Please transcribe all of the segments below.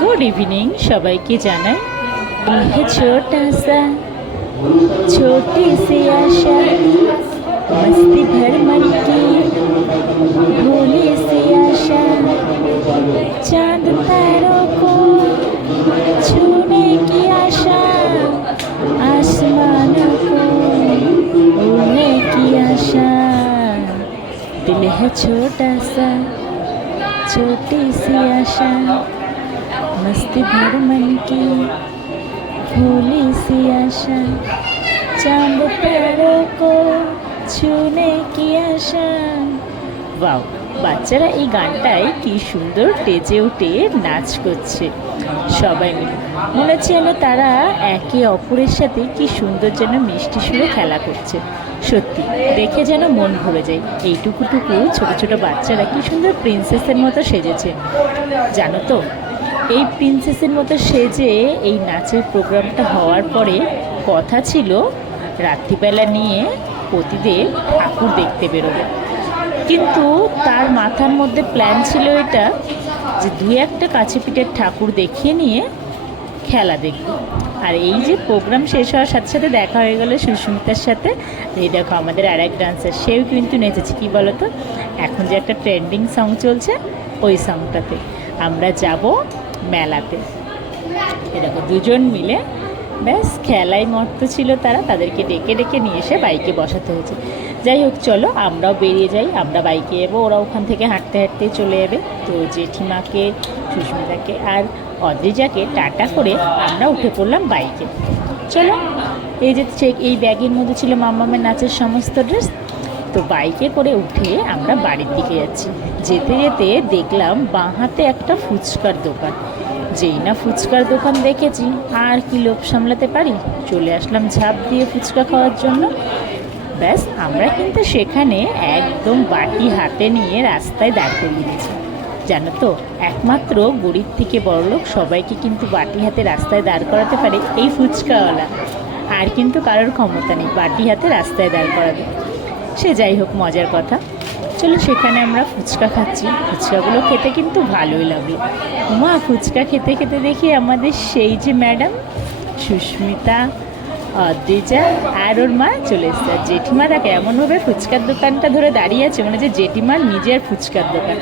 Good evening সবাইকে জানাই है छोटा सा छोटी सी आशा मस्ती भर मन की भोली सी आशा चांद तारों को छूने की आशा आसमानों को उड़ने की आशा दिल है छोटा सा छोटी सी आशा मस्ती भर मन की भोली सी आशा चांद तारों को छूने की आशा ওয়াও বাচ্চারা এই গানটায় কি সুন্দর টেজে উঠে নাচ করছে সবাই মিলে মনে হচ্ছে যেন তারা একে অপরের সাথে কি সুন্দর যেন মিষ্টি সুরে খেলা করছে সত্যি দেখে যেন মন ভরে যায় এইটুকুটুকু ছোট ছোট বাচ্চারা কি সুন্দর প্রিন্সেসের মতো সেজেছে জানো তো এই প্রিন্সেসের মতো সেজে এই নাচের প্রোগ্রামটা হওয়ার পরে কথা ছিল রাত্রিবেলা নিয়ে পতিদেব ঠাকুর দেখতে বেরোবে। কিন্তু তার মাথার মধ্যে প্ল্যান ছিল এটা যে দু একটা কাছে পিঠের ঠাকুর দেখিয়ে নিয়ে খেলা দেখব। আর এই যে প্রোগ্রাম শেষ হওয়ার সাথে সাথে দেখা হয়ে গেল সুস্মিতার সাথে। এই দেখো আমাদের আর এক ডান্সার সেও কিন্তু নেচেছে। কী বলো তো এখন যে একটা ট্রেন্ডিং সং চলছে, ওই সংটাতে আমরা যাব মেলাতে। এরকম দুজন মিলে ব্যাস খেলায় মত্ত ছিল তারা, তাদেরকে ডেকে ডেকে নিয়ে এসে বাইকে বসাতে হয়েছে। যাই হোক, চলো আমরাও বেরিয়ে যাই, আমরা বাইকে যাব ওরা ওখান থেকে হাঁটতে হাঁটতে চলে যাবে। তো জেঠিমাকে, সুস্মিতাকে আর অদ্রিজাকে টাটা করে আমরা উঠে পড়লাম বাইকে। চলো, এই যে চেক এই ব্যাগের মধ্যে ছিল মাম্মামের নাচের সমস্ত ড্রেস তো বাইকে করে উঠে আমরা বাড়ির দিকে যাচ্ছি। যেতে যেতে দেখলাম বাঁ হাতে একটা ফুচকার দোকান। যেই না ফুচকার দোকান দেখেছি, আর কি লোভ সামলাতে পারি? চলে আসলাম ঝাঁপ দিয়ে ফুচকা খাওয়ার জন্য। ব্যাস, আমরা কিন্তু সেখানে একদম বাটি হাতে নিয়ে রাস্তায় দাঁড় করিয়ে দিয়েছি। জানো তো, একমাত্র গরিব থেকে বড়লোক সবাইকে কিন্তু বাটি হাতে রাস্তায় দাঁড় করাতে পারে এই ফুচকাওয়ালা। আর কিন্তু কারোর ক্ষমতা নেই বাটি হাতে রাস্তায় দাঁড় করাবে সে যাই হোক, মজার কথা। চলো সেখানে আমরা ফুচকা খাচ্ছি। ফুচকাগুলো খেতে কিন্তু ভালোই লাগল মা, ফুচকা খেতে খেতে দেখি আমাদের সেই যে ম্যাডাম, সুস্মিতা অদ্রিজা আর ওর মা চলে এসছে। আর জেঠিমা তাকে এমনভাবে ফুচকার দোকানটা ধরে দাঁড়িয়ে আছে মানে যে জেঠিমার নিজের ফুচকার দোকান।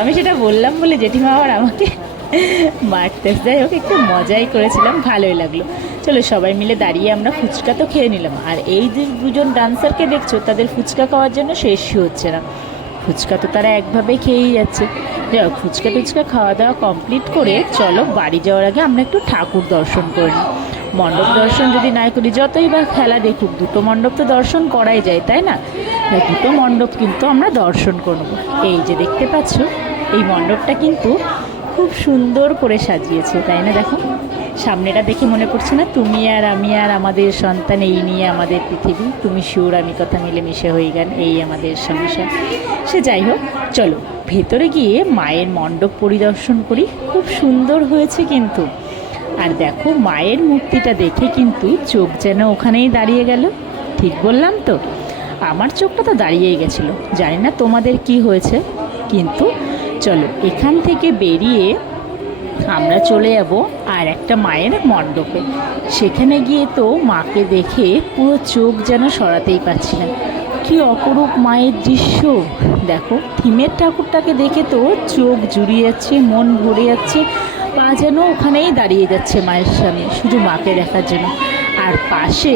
আমি সেটা বললাম বলে জেঠিমা আবার আমাকে মারতে যাই হোক, একটু মজাই করেছিলাম, ভালোই লাগল। চলো সবাই মিলে দাঁড়িয়ে আমরা ফুচকা তো খেয়ে নিলাম। আর এই যে দুজন ডান্সারকে দেখছ, তাদের ফুচকা খাওয়ার জন্য শেষই হচ্ছে না। ফুচকা তো তারা একভাবে খেয়েই যাচ্ছে। যাই ফুচকা টুচকা খাওয়া দাওয়া কমপ্লিট করে চলো বাড়ি যাওয়ার আগে আমরা একটু ঠাকুর দর্শন করি। মণ্ডপ দর্শন যদি নাই করি, যতই বা খেলা দেখুক, দুটো মণ্ডপ তো দর্শন করাই যায়, তাই না, দুটো মণ্ডপ কিন্তু আমরা দর্শন করব। এই যে দেখতে পাচ্ছ, এই মণ্ডপটা কিন্তু খুব সুন্দর করে সাজিয়েছে, তাই না? দেখো, সামনেটা দেখে মনে পড়ছে না? তুমি আর আমি আর আমাদের সন্তান, এই নিয়ে আমাদের পৃথিবী। তুমি সুর আমি কথা মিলেমিশে হয়ে গেল এই আমাদের সংসার সে যাই হোক, চলো, ভেতরে গিয়ে মায়ের মণ্ডপ পরিদর্শন করি। খুব সুন্দর হয়েছে কিন্তু। আর দেখো, মায়ের মূর্তিটা দেখে কিন্তু চোখ যেন ওখানেই দাঁড়িয়ে গেল। ঠিক বললাম তো? আমার চোখটা তো দাঁড়িয়েই গেছিল। জানি না তোমাদের কি হয়েছে, কিন্তু চলো, এখান থেকে বেরিয়ে আমরা চলে যাব আর একটা মায়ের মণ্ডপে। সেখানে গিয়ে তো মাকে দেখে পুরো চোখ যেন সরাতেই পারছি না। কি অপরূপ মায়ের দৃশ্য। দেখো, থিমের ঠাকুরটাকে দেখে তো চোখ জুড়িয়ে যাচ্ছে, মন ভরে যাচ্ছে, পা যেন ওখানেই দাঁড়িয়ে যাচ্ছে মায়ের সামনে, শুধু মাকে দেখার জন্য। আর পাশে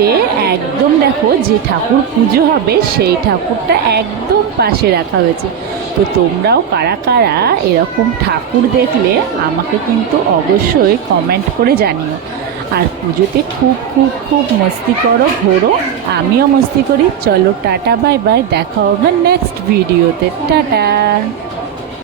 একদম দেখো, যে ঠাকুর পুজো হবে, সেই ঠাকুরটা একদম পাশে রাখা হয়েছে। তো তোমরাও কারা কারা এরকম ঠাকুর দেখলে আমাকে কিন্তু অবশ্যই কমেন্ট করে জানিও। আর পুজোতে খুব খুব খুব মস্তি করো ঘোরো, আমিও মস্তি করি। চলো টাটা বাই বাই দেখা হবে নেক্সট ভিডিওতে টাটা।